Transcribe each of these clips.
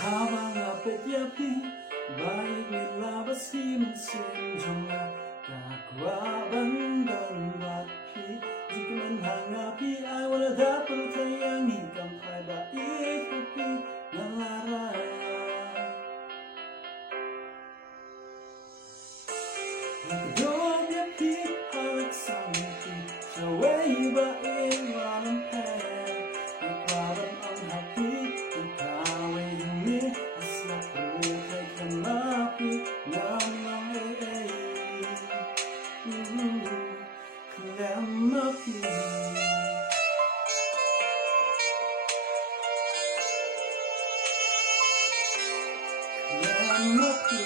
Habang apit yapi, baik nilabas himansin jomna kakwaban dan bapi. Jika menhangapi, ay wala dapat tayangi kampai baik kopi nalaray. Nagdog yapi, halak sampi, saway baik walang pen. Nagwaban ang hapi, kukaway humi, asla putay kamapi, namang ay. Kalamapi. Kalamapi.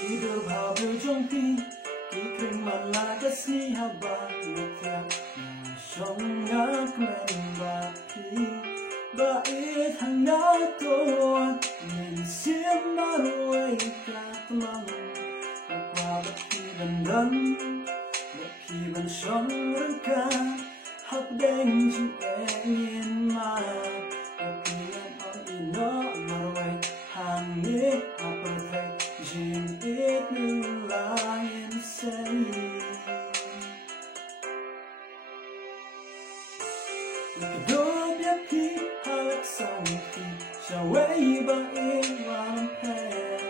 Tidur babil jongpi, ikring malagas ni habang nagtiyak na siyang nagmembaki. Bait hangaton, minsim maluay katamang, nagwabakiban dan, bakiban siyang rangka, hakdeng jing engin ma, napingan ang ina maruay hangit apatay. Jin it nulayan sa'yo. Nagdog yapi, halak sampi, siya'y baing walang pen.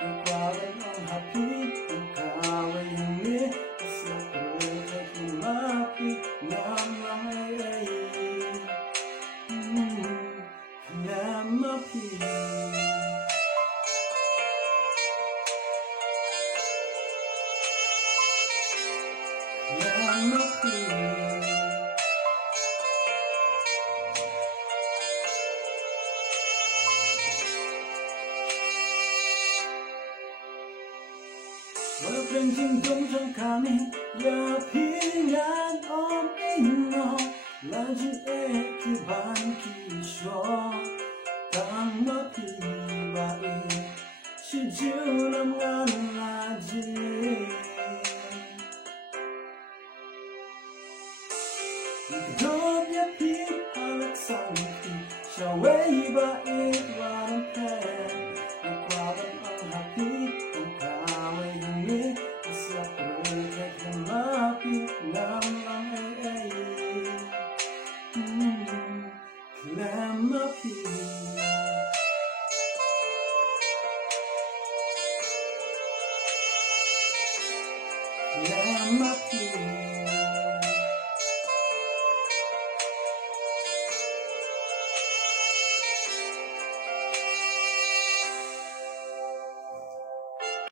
Nagwaban ang hapi, pagkaway humi, asla perfect lumapi, namang ay. Kalamapi. Kalamapi. Walang jingdong trong kami, yapingan om ino, laju ekiban kisyo, tang mapibai, si junam ngan laji. Nagdog yapi, halak sampi, siya'y bait walang pen. Nagwaban ang hapi, pagkaway humi, asla perfect kamapi, namang ay. Kalamapi. Kalamapi.